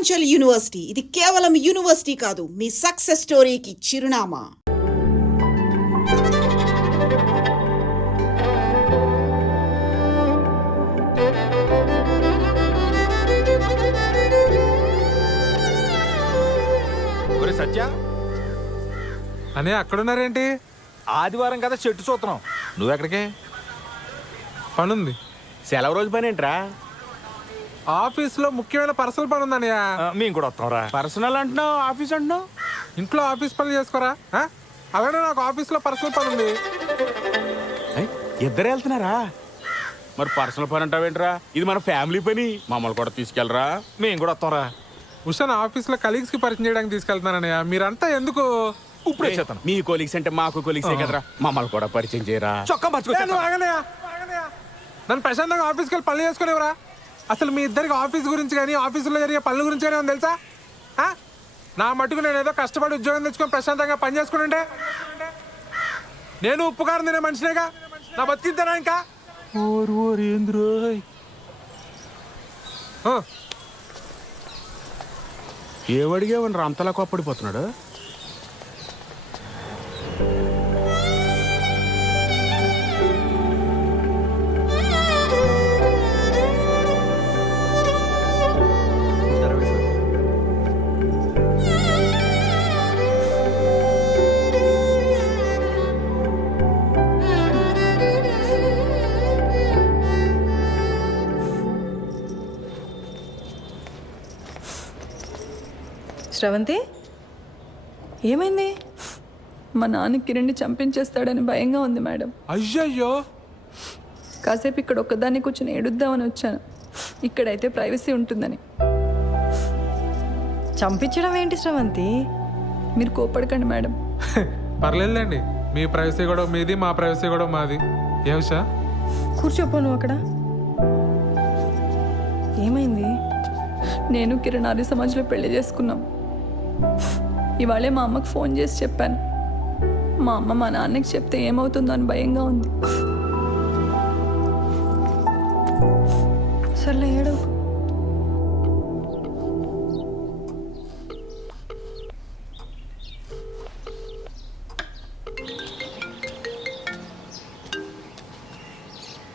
Purvanchal university ఇది కేవలం university కాదు, మీ సక్సెస్ స్టోరీకి చిరునామా. సత్య అని అక్కడున్నారేంటి? ఆదివారం కదా చెట్టు చూస్తున్నాం. నువ్వెక్కడికే? పనుంది. సెలవు రోజు పని ఏంట్రా? ఆఫీస్లో ముఖ్యమైన పర్సనల్ పని ఉందన్నయ్య. మేము కూడా వస్తాంరా. పర్సనల్ అంటున్నావు, ఆఫీస్ అంటున్నావు. ఇంట్లో ఆఫీస్ పనులు చేసుకోరా? అలానే నాకు ఆఫీస్లో పర్సనల్ పని ఉంది. ఇద్దరు వెళ్తున్నారా? మరి పర్సనల్ పని అంటావేంట్రా? ఇది మన ఫ్యామిలీ పని, మమ్మల్ని కూడా తీసుకెళ్ళరా. మేము కూడా వస్తాంరా. ఉషాన్ ఆఫీస్లో కలీగ్స్ కి పరిచయం చేయడానికి తీసుకెళ్తున్నానన్నయ్య. మీరంతా ఎందుకు ఇప్పుడు వచ్చేస్తాను? మీ కొలీగ్స్ అంటే మాకు కొలీగ్సే కదరా, మమ్మల్ని కూడా పరిచయం చేయరా. చొక్కా నన్ను ప్రశాంతంగా ఆఫీస్కి వెళ్ళి పనులు చేసుకునేవరా? అసలు మీ ఇద్దరికి ఆఫీస్ గురించి కానీ ఆఫీసులో జరిగే పనుల గురించి కానీ ఉంది తెలుసా? నా మటుకు నేను ఏదో కష్టపడి ఉద్యోగం తెచ్చుకొని ప్రశాంతంగా పని చేసుకుంటే నేను ఉప్పుకారం తినే మనిషినేగా. నా బతికిద్దానా ఇంకా? ఏమడిగేవని అంతలా కోప్పడిపోతున్నాడు? శ్రవంతి, ఏమైంది? మా నాన్న కిరణ్ని చంపించేస్తాడని భయంగా ఉంది మేడం. అయ్యయ్యో, కాసేపు ఇక్కడ ఒక్కదాన్ని కూర్చొని ఏడుద్దామని వచ్చాను. ఇక్కడైతే ప్రైవసీ ఉంటుందని. చంపించడం ఏంటి శ్రవంతి? మీరు కోపడకండి మేడం. పర్లేదులేండి. మీ ప్రైవసీ కూడా మీది, మా ప్రైవసీ కూడా మాది. ఏ ఉషా, కూర్చోపో నువ్వు అక్కడ. ఏమైంది? నేను కిరణ్ ఆర్య సమాజ్లో పెళ్లి చేసుకున్నాం. ఇవాళే మా అమ్మకు ఫోన్ చేసి చెప్పాను. మా అమ్మ మా నాన్నకి చెప్తే ఏమవుతుందో అని భయంగా ఉంది. సర్లే, ఏడవ.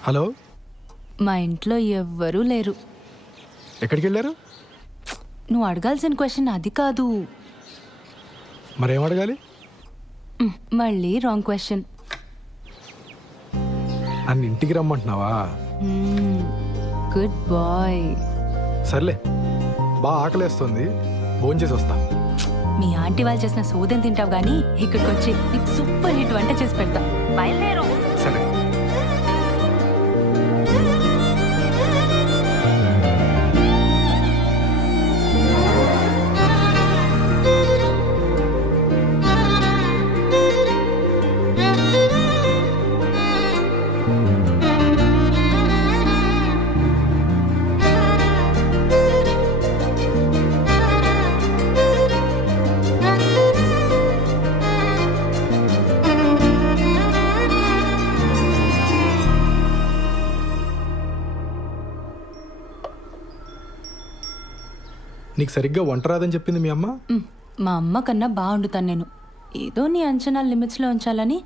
హలో, మా ఇంట్లో ఎవ్వరూ లేరు. ఎక్కడికి వెళ్ళారు? నువ్వు అడగాల్సిన క్వశ్చన్ అది కాదు. మరేం అడగాలి? మళ్ళీ రాంగ్ క్వశ్చన్. నన్ను ఇంటికి రమ్మంటున్నావా? Good bye. సర్లే, బాగా ఆకలేస్తుంది, భోంచేసి వస్తా. మీ ఆంటీ వాళ్ళు చేసిన సోదం తింటావు కానీ ఇక్కడికి వచ్చి నీకు సూపర్ హిట్ వంట చేసి పెడతా. బయలుదేరు. సరే. నీకు సరిగ్గా వంట రాదని చెప్పింది మీ అమ్మ? మా అమ్మ కన్నా బాగుండుతాను నేను. ఏదో నీ అంచనా లిమిట్స్లో ఉంచాలని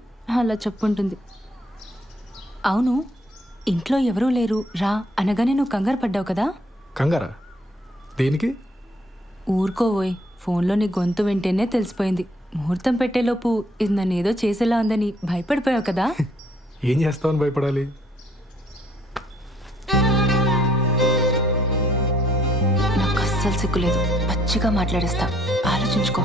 అలా చెప్పుంటుంది. అవును, ఇంట్లో ఎవరూ లేరు రా అనగానే నువ్వు కంగారు పడ్డావు కదా? కంగారా? దేనికి? ఊరుకోవోయ్, ఫోన్లో నీ గొంతు వింటేనే తెలిసిపోయింది. ముహూర్తం పెట్టేలోపు ఇది నన్ను ఏదో చేసేలా ఉందని భయపడిపోయావు కదా? ఏం చేస్తావని భయపడాలి? నాకు అస్సలు సిగ్గులేదు, పచ్చిగా మాట్లాడేస్తా, ఆలోచించుకో.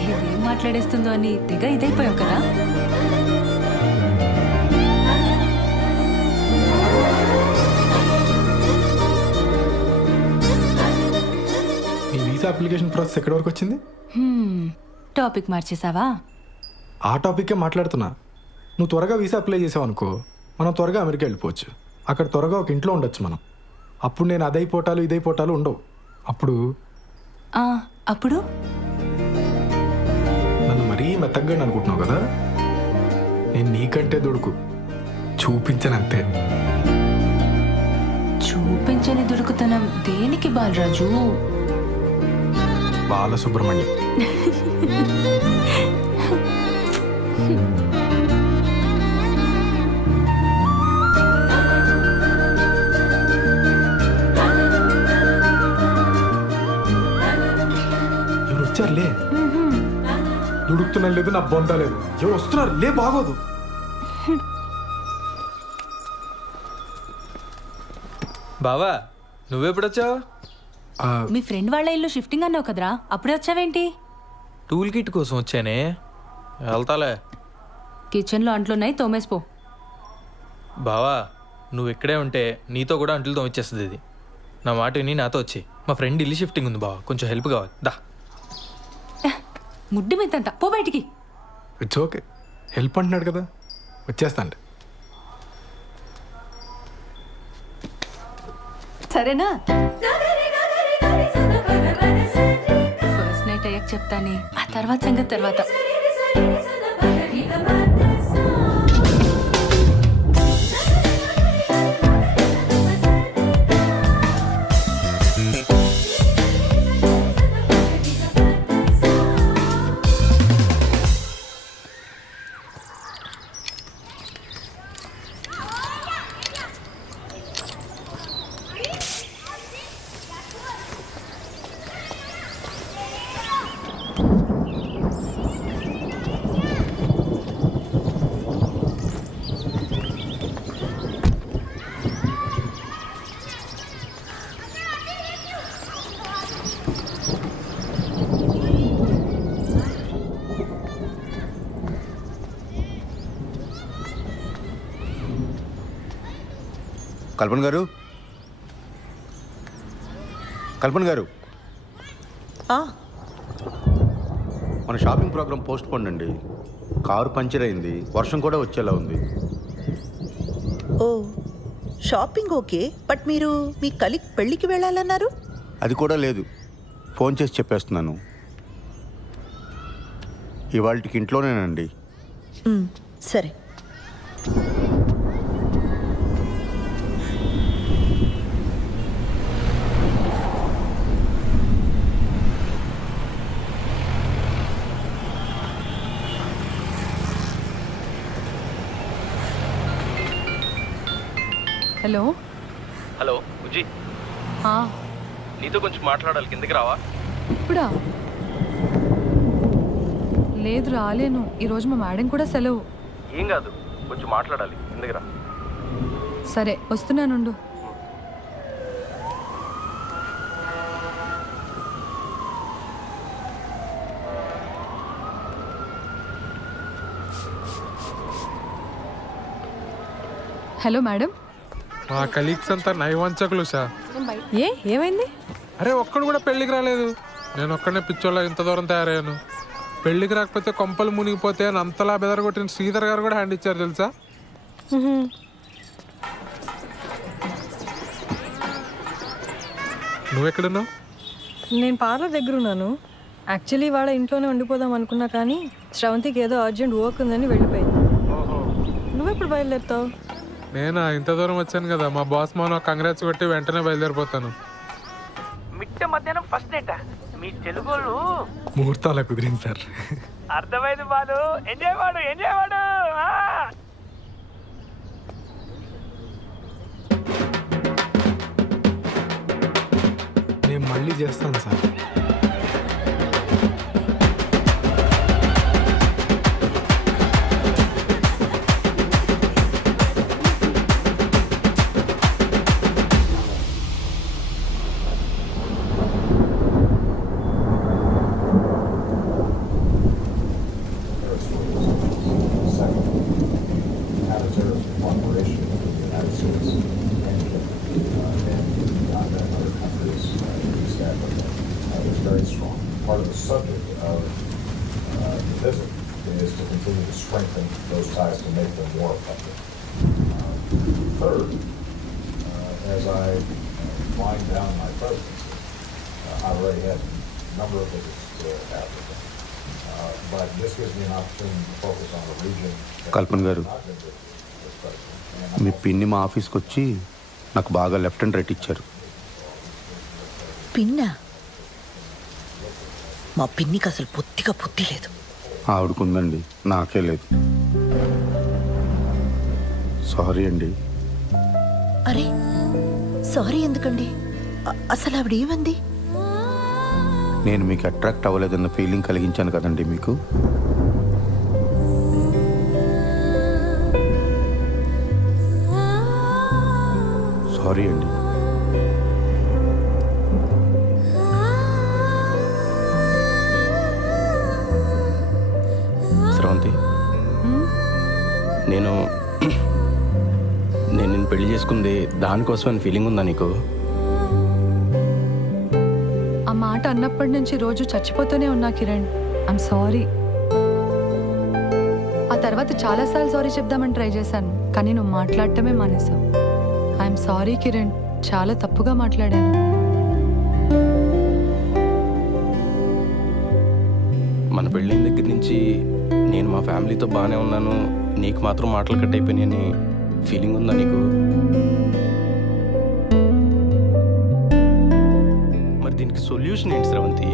ఇదేం మాట్లాడేస్తుందో అని తెగ ఇదైపోయావు కదా? నీ వీసా అప్లికేషన్ ప్రాసెస్ ఎక్కడి వరకు వచ్చింది? టాపిక్ మార్చేసావా? ఆ టాపిక్కే మాట్లాడుతున్నా. నువ్వు త్వరగా వీసా అప్లై చేసావు అనుకో, మనం త్వరగా అమెరికా వెళ్ళిపోవచ్చు. అక్కడ త్వరగా ఒక ఇంట్లో ఉండొచ్చు మనం. అప్పుడు నేను అదైపోటాలు ఇదైపోటాలు ఉండవు. అప్పుడు అప్పుడు నన్ను మరీ మెత్తగ్గా అనుకుంటున్నావు కదా? నేను నీకంటే దుడుకు చూపించనంతే. చూపించని దుడుకుతనం దేనికి బాలరాజు? బాలసుబ్రహ్మణ్యం. ఎవరు వచ్చారులే. దుడుకుతున్నా లేదు, నా బొంద లేదు. ఎవరు వస్తున్నారు లే, బాగోదు. బావా నువ్వెప్పుడొచ్చావు? మీ ఫ్రెండ్ వాళ్ళ ఇల్లు షిఫ్టింగ్ అన్నావు కదరా, అప్పుడే వచ్చావేంటి? టూల్ కిట్ కోసం వచ్చానే, వెళ్తాలే. కిచెన్లో అంట్లున్నాయి, తోమేసిపో. బావా నువ్వు ఇక్కడే ఉంటే నీతో కూడా అంట్లు తోమిచ్చేస్తుంది ఇది. నా మాట విని నాతో వచ్చి. మా ఫ్రెండ్ ఇల్లు షిఫ్టింగ్ ఉంది బావా, కొంచెం హెల్ప్ కావాలి. దా. ముడ్డి మీదంతా పో బయటికి. ఇట్స్ ఓకే, హెల్ప్ అంటున్నాడు కదా, వచ్చేస్తాండి. సరేనా? ఫస్ట్ నైట్ అయ్యాక చెప్తానే, ఆ తర్వాత సంగతి తర్వాత. కల్పన గారు, కల్పన గారు, మన షాపింగ్ ప్రోగ్రామ్ పోస్ట్ పోన్ అండి. కారు పంచర్ అయింది, వర్షం కూడా వచ్చేలా ఉంది. ఓ షాపింగ్ ఓకే, బట్ మీరు మీ కలీగ్ పెళ్ళికి వెళ్ళాలన్నారు. అది కూడా లేదు, ఫోన్ చేసి చెప్పేస్తున్నాను. ఇవాళకి ఇంట్లోనేనండి. సరే. హలో. హలో ఉజ్జి, నీతో కొంచెం మాట్లాడాలి, కిందకి రావా? ఇప్పుడా? లేదు రాలేను, ఈరోజు మా మేడం కూడా సెలవు. ఏం కాదు, కొంచెం మాట్లాడాలి, కిందకి రా. సరే వస్తున్నానుండు. Hello madam. మా కలీగ్స్ అంతా నైవంచకులు సార్. ఏమైంది? అరే ఒక్కడు కూడా పెళ్ళికి రాలేదు. నేను ఒక్కడనే పిచ్చోళ్ళ ఇంత దూరం తయారయ్యాను. పెళ్ళికి రాకపోతే కొంపలు మునిగిపోతే అని అంతలా బెదరగొట్టిన శ్రీధర్ గారు కూడా హ్యాండ్ ఇచ్చారు తెలుసా. నువ్వెక్కడున్నావు? నేను పార్లర్ దగ్గర ఉన్నాను. యాక్చువల్లీ వాళ్ళ ఇంట్లోనే ఉండిపోదాం అనుకున్నా, కానీ శ్రవంతికి ఏదో అర్జెంట్ వర్క్ ఉందని వెళ్ళిపోయింది. నువ్వెప్పుడు బయలుదేరుతావు? నేను ఇంత దూరం వచ్చాను కదా, మా బాస్ మాను కంగ్రాట్స్ కొట్టి వెంటనే బయలుదేరిపోతాను. మిట్ట మధ్యాహ్నం ఫస్ట్ నైట్ మీ తెలుగులు ముహూర్తాల కుదిరింది సార్. అర్థమైంది బాలు. ఎంజాయ్ వాడు, ఎంజాయ్ వాడు. నేను మళ్ళీ చేస్తాను sir. Part of the subject of the visit is to continue to strengthen those ties to make them more effective. Third, as I wind down my presidency, I already had a number of visits to Africa. but this gives me an opportunity to focus on the region. కల్పన్ గారు, మీ పిన్ని మా ఆఫీస్కి వచ్చి నాకు బాగా left and right ఇచ్చారు. పిన్నా? మా పిన్నికి అసలు బొత్తిగా బుద్ధి లేదు. ఆవిడకుందండి, నాకే లేదు. సారీ అండి. అరే సారీ ఎందుకండి? అసలు ఆవిడ ఏమంది? నేను మీకు అట్రాక్ట్ అవ్వలేదన్న ఫీలింగ్ కలిగించాను కదండి మీకు. సారీ అండి. స్రవంతి, నేను నిన్ను పెళ్లి చేసుకుంది దానికోసమని ఫీలింగ్ ఉందా నీకు? ఆ మాట అన్నప్పటి నుంచి రోజు చచ్చిపోతూనే ఉన్నా కిరణ్. I'm sorry. ఆ తర్వాత చాలాసార్లు సారీ చెప్దామని ట్రై చేశాను, కానీ నువ్వు మాట్లాడటమే మానేశావు. ఐఎమ్ సారీ కిరణ్, చాలా తప్పుగా మాట్లాడాను. మన పెళ్ళైన దగ్గర నుంచి నేను మా ఫ్యామిలీతో బాగానే ఉన్నాను, నీకు మాత్రం మాటలు కట్ అయిపోయినాయని ఫీలింగ్ ఉందా నీకు? మరి దీనికి సొల్యూషన్ ఏంటి స్రవంతి?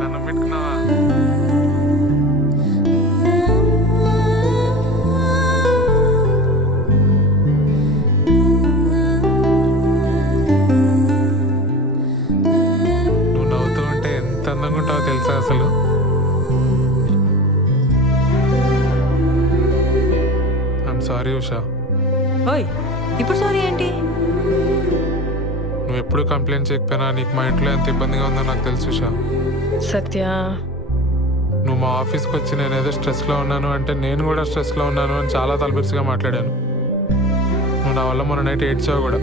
నన్ను పెట్టుకున్నావా? నువ్వు నవ్వుతూ ఉంటే ఎంత అందంగా ఉంటావో తెలుసా అసలు. I'm sorry Usha. ఓయ్, ఇప్పుడు సారీ ఏంటి? నువ్వు ఎప్పుడు కంప్లైంట్ చేయకపోయినా నీకు మా ఇంట్లో ఎంత ఇబ్బందిగా ఉందో నాకు తెలుసు ఉషా. సత్య, నువ్వు మా ఆఫీస్కి వచ్చి నేను ఏదో స్ట్రెస్లో ఉన్నాను అంటే నేను కూడా స్ట్రెస్లో ఉన్నాను అని చాలా తలబిరుసుగా మాట్లాడాను. నువ్వు నా వల్ల మొన్న నైట్ ఏడ్చావు కూడా.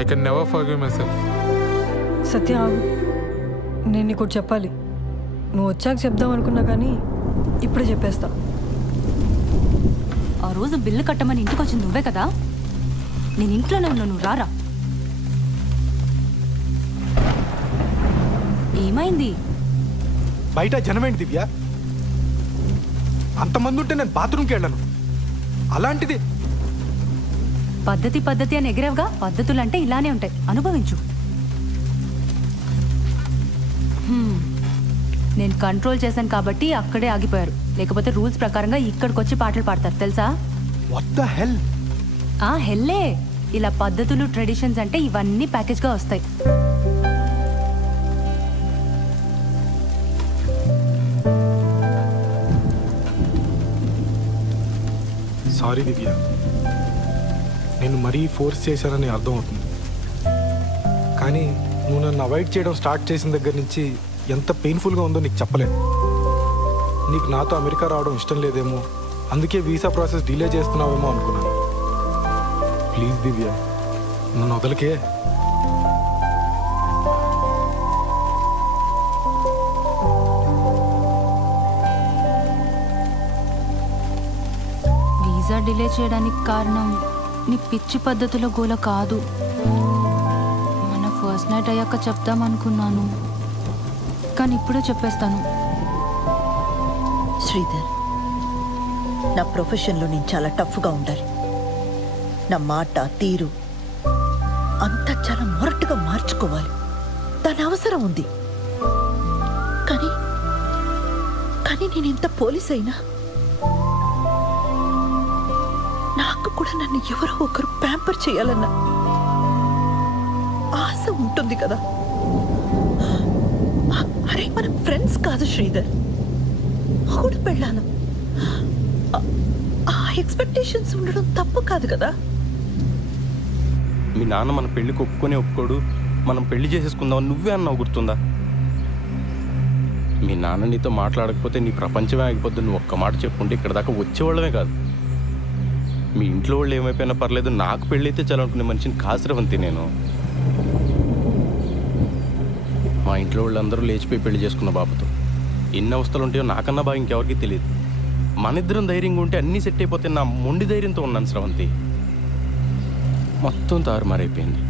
I can never forgive myself. Satya ఆగు. నేను నీకు ఒకటి చెప్పాలి. నువ్వు వచ్చాక చెప్దాం అనుకున్నా కానీ ఇప్పుడు చెప్పేస్తా. ఆ రోజు బిల్లు కట్టమని ఇంటికి వచ్చింది నువ్వే కదా? నేను ఇంట్లోనే ఉన్నా, నువ్వు రారా. ఏమైంది? బయట జనమేంటి దివ్య? అంతమంది ఉంటే నేను బాత్రూమ్కి వెళ్ళను. అలాంటిది పద్ధతి అని ఎగిరేవుగా. పద్ధతులు అంటే ఇలానే ఉంటాయి, అనుభవించు. నేను కంట్రోల్ చేశాను కాబట్టి అక్కడే ఆగిపోయారు, లేకపోతే రూల్స్ ప్రకారంగా ఇక్కడికి వచ్చి పాటలు పాడతారు తెలుసా? What the hell? హెల్లే. ఇలా పద్ధతులు ట్రెడిషన్స్ అంటే ఇవన్నీ ప్యాకేజ్గా వస్తాయి. సారీ దివ్య, నేను మరీ ఫోర్స్ చేశానని అర్థం అవుతుంది. కానీ నువ్వు నన్ను అవాయిడ్ చేయడం స్టార్ట్ చేసిన దగ్గర నుంచి ఎంత పెయిన్ఫుల్గా ఉందో నీకు చెప్పలేను. నీకు నాతో అమెరికా రావడం ఇష్టం లేదేమో, అందుకే వీసా ప్రాసెస్ డిలే చేస్తున్నావేమో అనుకున్నాను. ప్లీజ్ దివ్య, నన్ను వదలకే. వీసా డిలే చేయడానికి కారణం నీ పిచ్చి పద్ధతిలో గోల కాదు. మన ఫస్ట్ నైట్ అయ్యాక చెప్దామనుకున్నాను, కానీ ఇప్పుడే చెప్పేస్తాను. శ్రీధర్, నా ప్రొఫెషన్లో నేను చాలా టఫ్గా ఉండాలి. నా మాట తీరు అంతా చాలా మొరటుగా మార్చుకోవాలి. దాని అవసరం ఉంది. కానీ కానీ నేను ఎంత పోలీస్ అయినా నాకు కూడా నన్ను ఎవరో ఒకరు ప్యాంపర్ చేయాలన్న ఆశ ఉంటుంది కదా. అరే మనం ఫ్రెండ్స్ కాదు శ్రీధర్, కూడా పెళ్ళాను. ఆ ఎక్స్పెక్టేషన్స్ ఉండడం తప్పు కాదు కదా. మీ నాన్న మన పెళ్ళికి ఒప్పుకోడు, మనం పెళ్లి చేసేసుకుందాం నువ్వే అన్నావు, గుర్తుందా? మీ నాన్న నీతో మాట్లాడకపోతే నీ ప్రపంచమే ఆగిపోద్దు నువ్వు ఒక్క మాట చెప్పుకుంటే ఇక్కడ దాకా వచ్చేవాళ్ళమే కాదు. మీ ఇంట్లో వాళ్ళు ఏమైపోయినా పర్లేదు, నాకు పెళ్ళైతే చాలనుకునే మనిషిని కాసురవంతి నేను. మా ఇంట్లో వాళ్ళందరూ లేచిపోయి పెళ్లి చేసుకున్న బాబుతో ఎన్ని అవస్థలు ఉంటాయో నాకన్నా బాగా ఇంకెవరికి తెలియదు. మన ఇద్దరం ధైర్యంగా ఉంటే అన్నీ సెట్ అయిపోతే నా మొండి ధైర్యంతో ఉన్నాను స్రవంతి. మొత్తం తారుమారైపోయింది.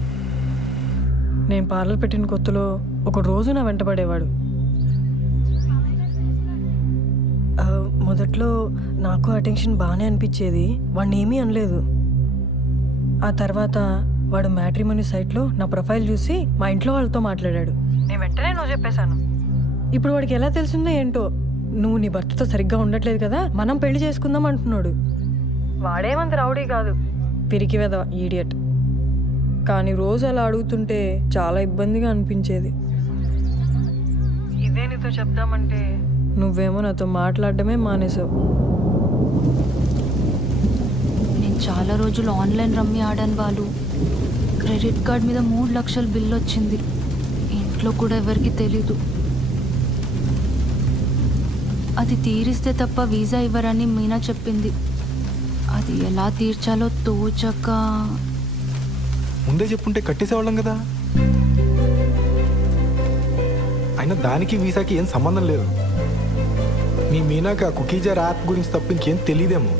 నేను పార్లర్ పెట్టిన కొత్తలో ఒక రోజు నా వెంటపడేవాడు. మొదట్లో నాకు ఆ టెన్షన్ బాగానే అనిపించేది, వాడిని ఏమీ అనలేదు. ఆ తర్వాత వాడు మ్యాట్రిమోనీ సైట్లో నా ప్రొఫైల్ చూసి మా ఇంట్లో వాళ్ళతో మాట్లాడాడు. నేను వెంటనే నువ్వు చెప్పేశాను. ఇప్పుడు వాడికి ఎలా తెలిసిందో ఏంటో, నువ్వు నీ భర్తతో సరిగ్గా ఉండట్లేదు కదా, మనం పెళ్లి చేసుకుందాం అంటున్నాడు. వాడేమంత రౌడీ కాదు, పిరికి వెధవ, ఈడియట్. కానీ రోజు అలా అడుగుతుంటే చాలా ఇబ్బందిగా అనిపించేది. ఇదే నీతో చెప్దామంటే నువ్వేమో నాతో మాట్లాడడమే మానేసావు. నేను చాలా రోజులు ఆన్లైన్ రమ్మీ ఆడాను వాళ్ళు. క్రెడిట్ కార్డ్ మీద 3 లక్షల బిల్లు వచ్చింది. ఇంట్లో కూడా ఎవరికి తెలీదు. అది తీరిస్తే తప్ప వీసా ఇవ్వరని మీనా చెప్పింది. అది ఎలా తీర్చాలో తోచక. ముందే చెప్పుంటే కట్టేసేవాళ్ళం కదా. అయినా దానికి వీసాకి ఏం సంబంధం లేదు. మీ మీనాక కుకీజర్ యాప్ గురించి తప్ప ఇంకేం తెలియదేమో.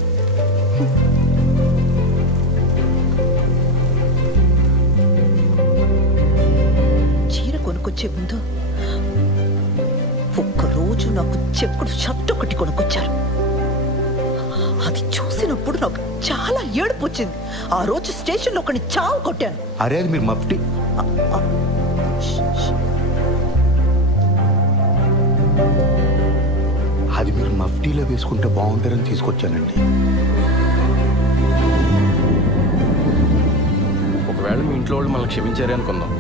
చీర కొనుక్కొచ్చే ముందు ఒక్కరోజు నాకు చెక్కుడు షర్ట్ ఒకటి కొనుక్కొచ్చారు. అది చూసినప్పుడు నాకు చాలా ఏడుపు వచ్చింది. ఆ రోజు స్టేషన్లో ఒకని చావు కొట్టాను. అరే అది మీరు మఫ్టీ అది మీరు మఫ్టీలో వేసుకుంటే బాగుంటారని తీసుకొచ్చానండి. ఒకవేళ మీ ఇంట్లో వాళ్ళు మనల్ని క్షమించారే అనుకుందాం.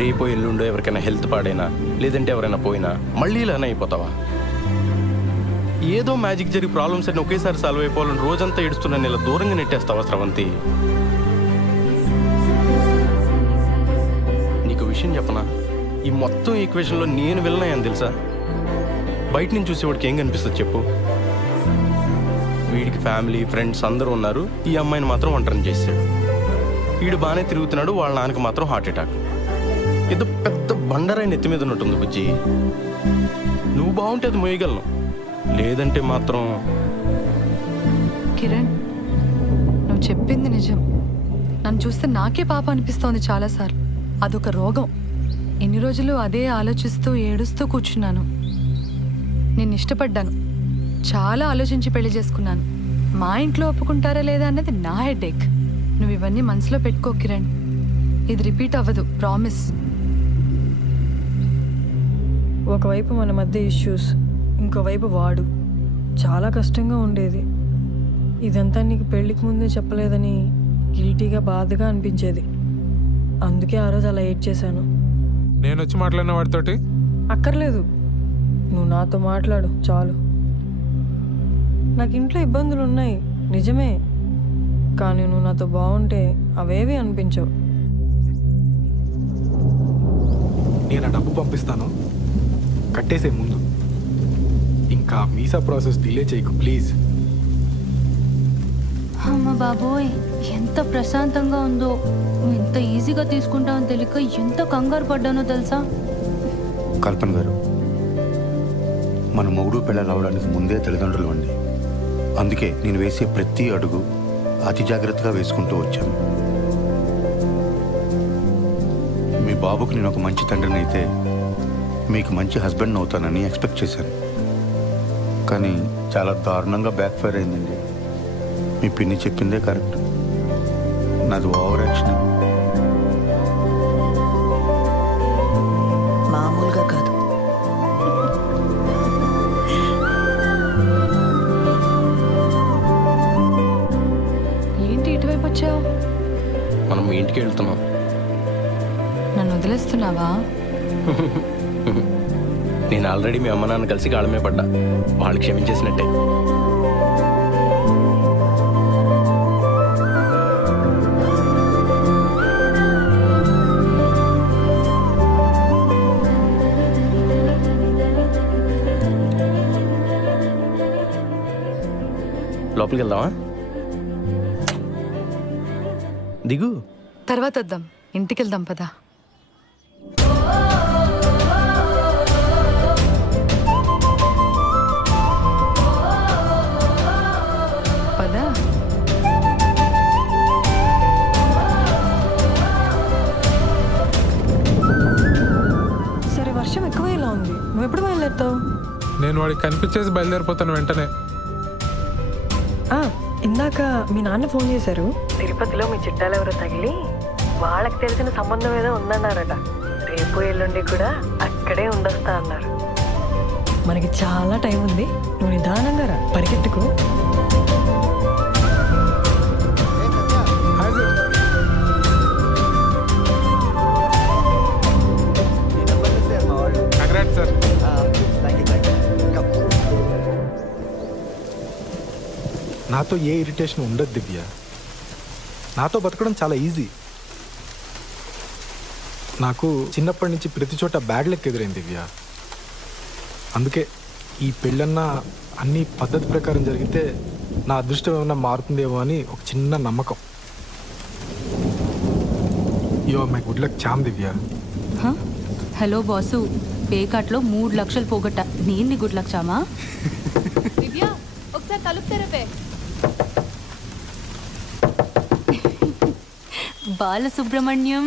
రేపో ఎల్లుండో ఎవరికైనా హెల్త్ పాడైనా లేదంటే ఎవరైనా పోయినా మళ్ళీ ఇలానే అయిపోతావా? ఏదో మ్యాజిక్ జరిగి ప్రాబ్లమ్స్ అన్ని ఒకేసారి సాల్వ్ అయిపోవాలని రోజంతా ఏడుస్తున్నా ఇలా దూరంగా నెట్టేస్తావా స్రవంతి? నీకు విషయం చెప్పనా, ఈ మొత్తం ఈక్వేషన్లో నేను వెళ్ళినాయని తెలుసా? బయట నుంచి చూసేవాడికి ఏం కనిపిస్తుంది చెప్పు? వీడికి ఫ్యామిలీ ఫ్రెండ్స్ అందరూ ఉన్నారు, ఈ అమ్మాయిని మాత్రం ఒంటరిని చేశాడు. వీడు బాగానే తిరుగుతున్నాడు, వాళ్ళ నాన్నకి మాత్రం హార్ట్ అటాక్. ఏదో పెద్ద బండరాయి నెత్తి మీద ఉన్నట్టుంది బుజ్జి. నువ్వు బాగుంటే అది మోయగలను, లేదంటే మాత్రం. కిరణ్, నువ్వు చెప్పింది నిజం. నన్ను చూస్తే నాకే పాప అనిపిస్తోంది చాలాసార్లు. అదొక రోగం. ఎన్ని రోజులు అదే ఆలోచిస్తూ ఏడుస్తూ కూర్చున్నాను. నేను ఇష్టపడ్డాను, చాలా ఆలోచించి పెళ్లి చేసుకున్నాను. మా ఇంట్లో ఒప్పుకుంటారా లేదా అన్నది నా హెడేక్. నువ్వు ఇవన్నీ మనసులో పెట్టుకో కిరణ్. ఇది రిపీట్ అవ్వదు, ప్రామిస్. ఒకవైపు మన మధ్య ఇష్యూస్, ఇంకోవైపు వాడు. చాలా కష్టంగా ఉండేది. ఇదంతా నీకు పెళ్ళికి ముందే చెప్పలేదని గిల్టీగా బాధగా అనిపించేది. అందుకే ఆ రోజు అలా ఏడ్ చేశాను. నేను వచ్చి మాట్లాడిన వాడితోటి అక్కర్లేదు, నువ్వు నాతో మాట్లాడు చాలు. నాకు ఇంట్లో ఇబ్బందులు ఉన్నాయి నిజమే, కానీ నువ్వు నాతో బాగుంటే అవేవి అనిపించవు. నేను ఆ డబ్బు పంపిస్తాను, కట్టేసే ముందు. ఇంకా వీసా ప్రాసెస్ డిలే చేయకు ప్లీజ్. అమ్మ బాబోయ్, ఎంత ప్రశాంతంగా ఉందో. నువ్వు ఎంత ఈజీగా తీసుకుంటావని తెలియక ఎంత కంగారు పడ్డానో తెలుసా? కల్పన గారు, మన మొగుడు పిల్లలు అవడానికి ముందే తల్లిదండ్రులు అండి. అందుకే నేను వేసే ప్రతి అడుగు అతి జాగ్రత్తగా వేసుకుంటూ వచ్చాను. మీ బాబుకు నేను ఒక మంచి తండ్రిని అయితే మీకు మంచి హస్బెండ్ అవుతానని ఎక్స్పెక్ట్ చేశాను. కానీ చాలా దారుణంగా బ్యాక్ ఫైర్ అయిందండి. మీ పిన్ని చెప్పిందే కరెక్ట్, నాది ఓవర్ యాక్షన్. మామూలుగా కాదు. ఏంటి ఇటువైపు వచ్చావు? మనం మీ ఇంటికి వెళ్తున్నాం. నన్ను వదిలేస్తున్నావా? నేను ఆల్రెడీ మీ అమ్మ నాన్న కలిసి కాళ్ళమే పడ్డా, వాళ్ళు క్షమించేసినట్టే. లోపలికి వెళ్దామా? దిగు. తర్వాత వద్దాం, ఇంటికి వెళ్దాం పదా. పదా. వాడికి కనిపించేసి బయలుదేరిపోతాను వెంటనే. ఇందాక మీ నాన్న ఫోన్ చేశారు. తిరుపతిలో మీ చుట్టాలు ఎవరో తగిలి వాళ్ళకి తెలిసిన సంబంధం ఏదో ఉందన్నారట. రేపు ఎల్లుండి కూడా అక్కడే ఉండొస్తా అన్నారు. మనకి చాలా టైం ఉంది, నువ్వు నిదానంగా రా, పరిగెట్టుకు. Hi sir. Congrats sir. నాతో ఏ ఇరిటేషన్ ఉండదు దివ్య. నాతో బతకడం చాలా ఈజీ. నాకు చిన్నప్పటి నుంచి ప్రతి చోట బ్యాడ్ లెక్క ఎదురైంది దివ్య. అందుకే ఈ పెళ్ళన్నా అన్ని పద్ధతి ప్రకారం జరిగితే నా అదృష్టం ఏమన్నా మారుతుందేమో అని ఒక చిన్న నమ్మకం. Yo my good luck charm Divya. Hello boss, పేకాట్లో 3 లక్షలు పోగొట్ట. నేను గుడ్ లక్ చామా? దివ్య ఒకసారి తలుపు తెరపే. బాలసుబ్రహ్మణ్యం